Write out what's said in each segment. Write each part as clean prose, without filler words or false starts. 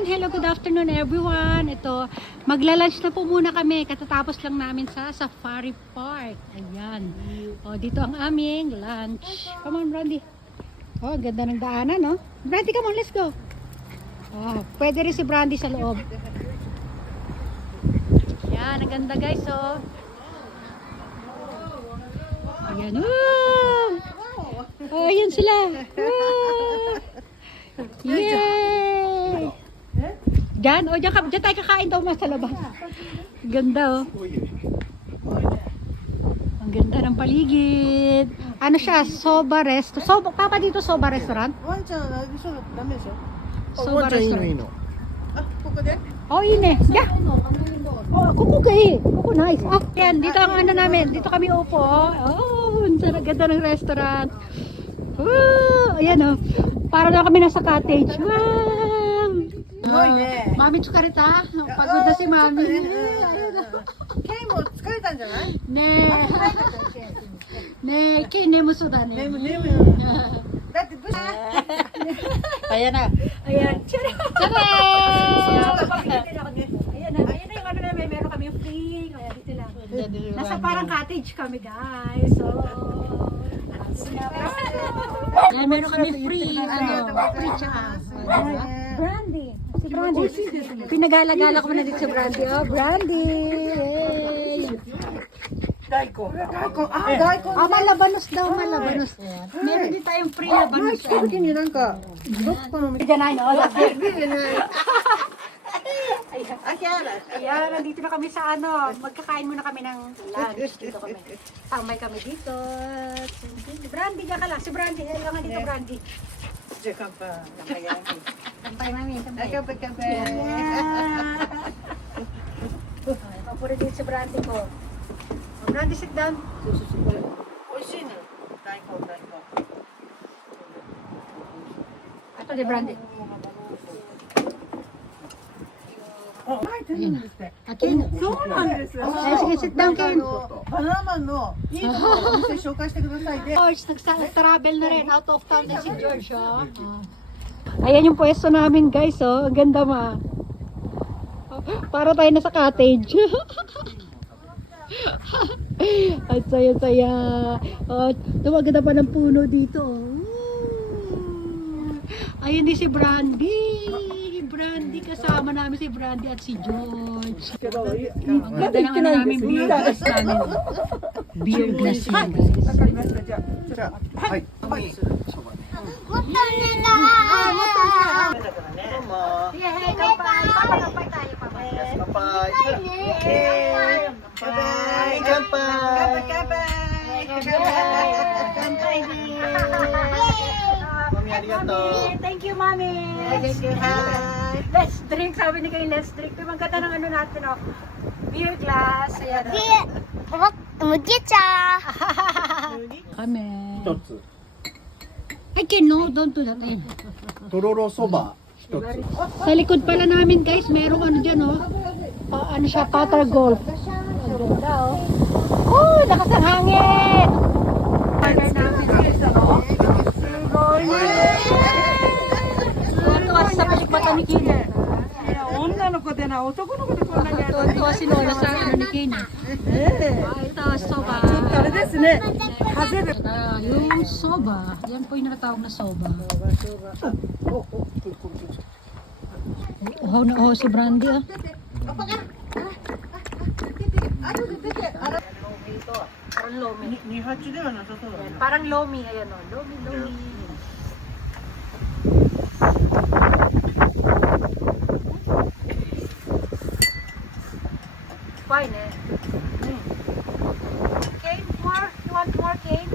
Hello, good afternoon everyone. Ito, magla-lunch na po muna kami. Katatapos lang namin sa Safari Park. Ayan. O, dito ang aming lunch. Come on, Brandy. Oh, ganda ng daanan, no? Brandy, come on, let's go. Oh, pwede rin si Brandy sa loob. Ayan, ang ganda guys, oh. Ayan, oh. Oh, ayan sila. Oh. Yay! Diyan, o diyan tayo kakain daw mas sa labas. Ganda, oh. Ang ganda ng paligid. Ano siya? Soba Resto. Papa dito Soba Restaurant? Soba Restaurant. Oh, ini. Yeah. Oh, kuko kay. Kuko nice. Ah, yan. Dito ang ano namin. Dito kami upo. Oh, ang ganda ng restaurant. Oh, ayan, oh. Para na kami nasa cottage. Wow! Mami tsukareta. Pagod na si Mami. Ne. Ne, kay nemuso da ne. Ayan na. Ayan. Tara! Ayan na. Ayan na yung ano namin. Meron kami free. Kaya dito lang. Nasa parang cottage kami, guys. So, yan, meron kami free, free tsaka. Brandy. Si Brandy. Pinagala-gala ko na dito si Brandy. Oh, Brandy. Daiko. Malabanos daw, malabanos. Meron din tayong free labanos. Ayan, nandito na kami sa ano. Magkakain muna kami ng lunch. Dito kami. Tambay kami dito. Brandy, ka lang. Si Brandy. Ayaw nga dito, Brandy. Tambay, mami. Tambay. Papuri din si Brandy ko. Brandy, sit down. Ito di Brandy. Ken. Sige, sit down, Ken. George, nag-travel na rin. Out of town na si George, oh. Ayan yung pwesto namin, guys, oh. Ang ganda, ma. Para tayo na sa cottage. At saya-saya. Oh, tumaganda pa ng puno dito. Ayun din si Brandy. Brandy, kasama namin si Brandy at si George. Ang ganda ng ano namin, beer glass namin. Beer glass yan, guys. Thank you, Mami. Let's drink. Sabi ni kayo, let's drink. Ang ganda ng ano natin, oh. Beer glass. Ayan, oh. Kami. I cannot, don't do that. Tororo soba. Sa likod pala namin, guys, merong ano dyan, oh. Ano siya, paddle golf. Ang ganda, oh. Oh, lakas ng hangin. Partner namin, guys, oh. Tuwa sa palikmata ni Kina. Tuwa si Lola sa ano ni Kina. Ito, soba. Yung soba. Yan po yung natawag na soba. Oh, na oh, si Brandy, ah. Parang lomi. Parang lomi, ayan, oh. Lomi. Fine, eh. Cane, more? You want more cane?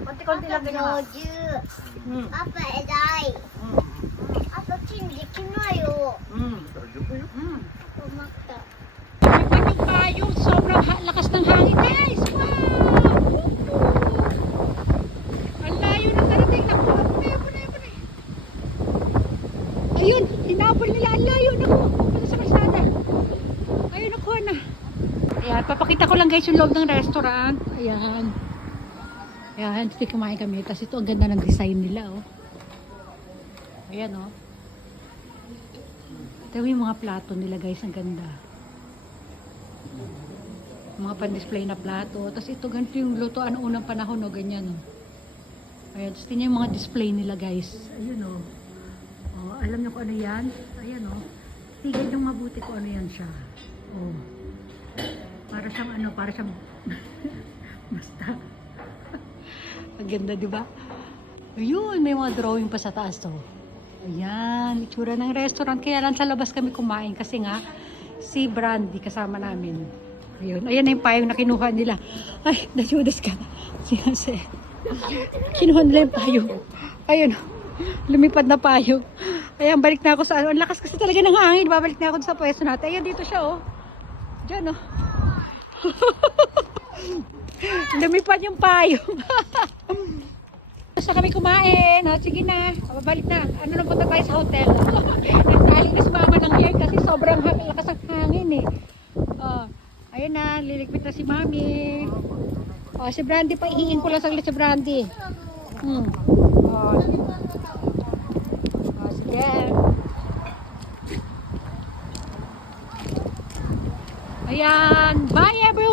Konti-konti lang din ako. Yung payong sobrang lakas ng hangin, guys. Wow! Ang layo na narating. Nakuha mo na. Ayun, hinabol nila. Ang layo. Nakuha sa kalsada. Ayun, nakuha na. Ayan, papakita ko lang guys yung loob ng restaurant. Ayan. Ayan, sige kumain kami. Tapos ito, ang ganda ng design nila, oh. Ayan, oh. Ito yung mga plato nila guys, ang ganda. Mga pan-display na plato. Tapos ito, ganito yung lutoan ng unang panahon, oh. Ganyan, oh. Ayan, tapos tingnan yung mga display nila guys. Ayun, oh. Oh, alam niyo kung ano yan? Ayan, oh. Tignan yung mabuti kung ano yan siya. Oh. Para siyang ano, para siyang basta. Ang ganda, di ba? Ayun, may mga drawing pa sa taas to. Ayan, itsura ng restaurant. Kaya lang sa labas kami kumain kasi nga si Brandy kasama namin. Ayun, ayan na yung payong na kinuha nila. Ay, najudas ka. Siyase. Kinuha nila yung payong. Ayun, lumipad na payong. Ayan, balik na ako sa ano. Ang lakas kasi talaga ng hangin. Babalik na ako sa pwesto natin. Ayan, dito siya, oh. Diyan, oh. Lumipad yung payong. Basta kami kumain. O, sige na. Babalik na. Ano na punta tayo sa hotel. Nagkaling na si mama ng hair kasi sobrang lakas ang hangin, eh. O, ayun na. Liligpit na si mami. O, si Brandy pa. Ihiin ko lang saglit si Brandy. O, sige. Ayan. Bye everyone.